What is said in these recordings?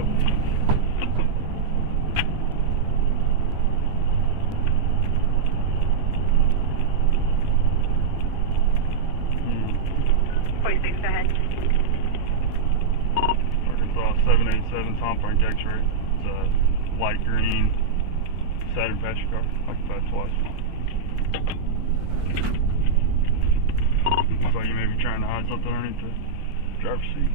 steel. Go ahead. Arkansas 787 Tom X-ray. It's a light green Saturn passenger car. Occupied twice. Looks like you may be trying to hide something underneath the driver's seat.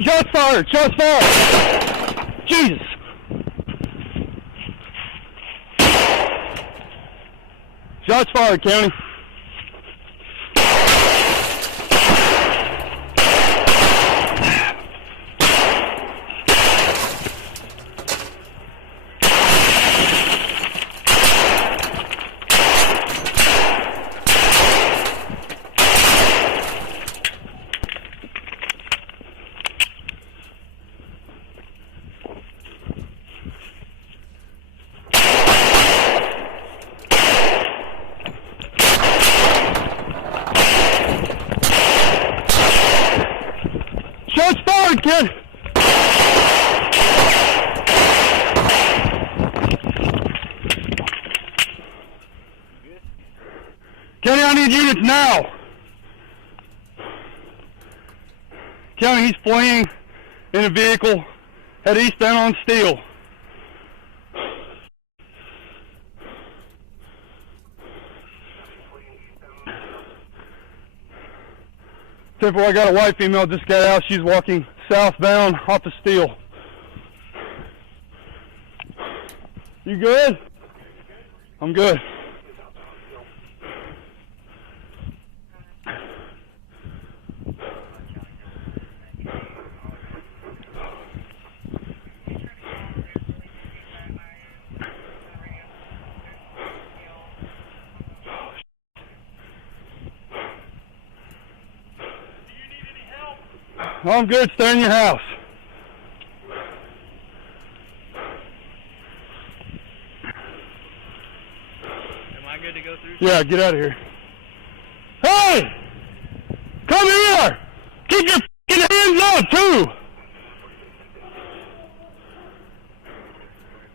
Shots fired! Shots fired! Jesus! Shots fired, County. Shots fired, kid! County, I need units now! County, he's fleeing in a vehicle, head eastbound on Steel. Temple, I got a white female just got out. She's walking southbound off of Steel. You good? I'm good. I'm good. Stay in your house. Am I good to go through? Yeah, get out of here. Hey! Come here! Keep your f***ing hands up, too!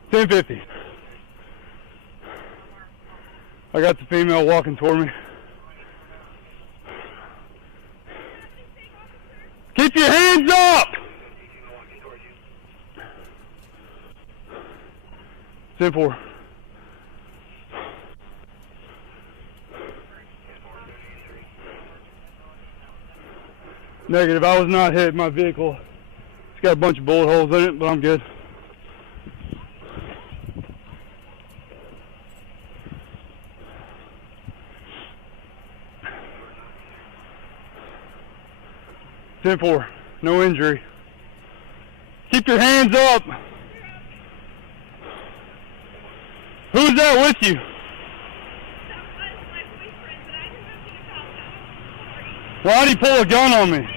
1050. I got the female walking toward me. Keep your hands up! 10-4. Negative, I was not hit. My vehicle, it's got a bunch of bullet holes in it, but I'm good. (10-4), no injury. Keep your hands up. Who's that with you? Why'd he pull a gun on me?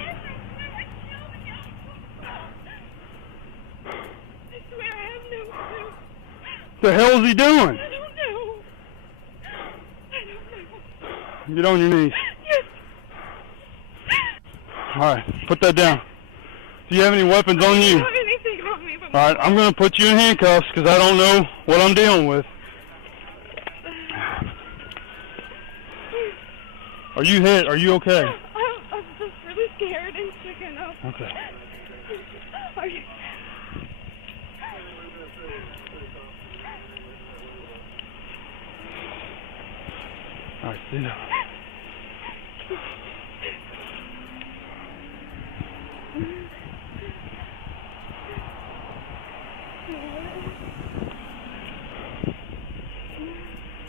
The hell is he doing? I don't know. Get on your knees. Yes. Alright, put that down. Do you have any weapons on you? I don't have anything on me but Alright, I'm going to put you in handcuffs because I don't know what I'm dealing with. Are you hit? Are you okay? I'm just really scared and shaken up. Okay. Are you... Alright, sit down.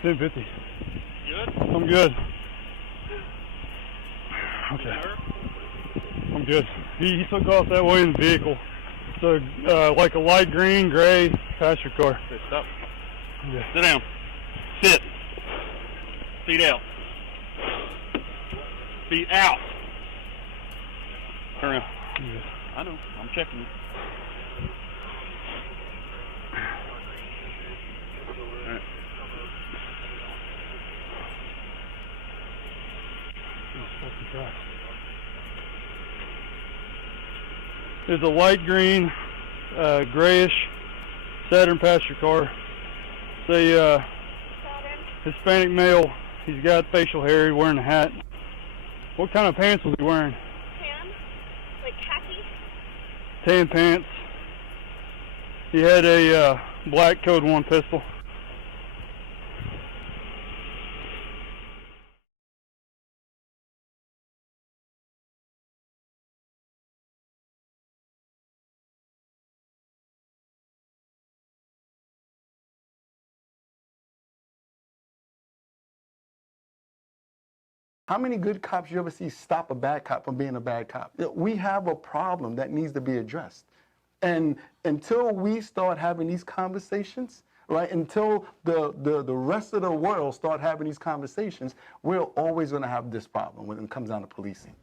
$10.50. Good? I'm good. Okay. I'm good. He took off that way in the vehicle. So, like a light green, gray passenger car. Okay, stop. Yeah. Sit down. Sit. Feet out. Feet out. Turn around. Yeah. I know. I'm checking you. All right. There's a light green, grayish Saturn passenger car. It's a Hispanic male. He's got facial hair. He's wearing a hat. What kind of pants was he wearing? Tan? Like khaki? Tan pants. He had a black Code 1 pistol. How many good cops you ever see stop a bad cop from being a bad cop? We have a problem that needs to be addressed. And until we start having these conversations, right, until the rest of the world start having these conversations, we're always going to have this problem when it comes down to policing.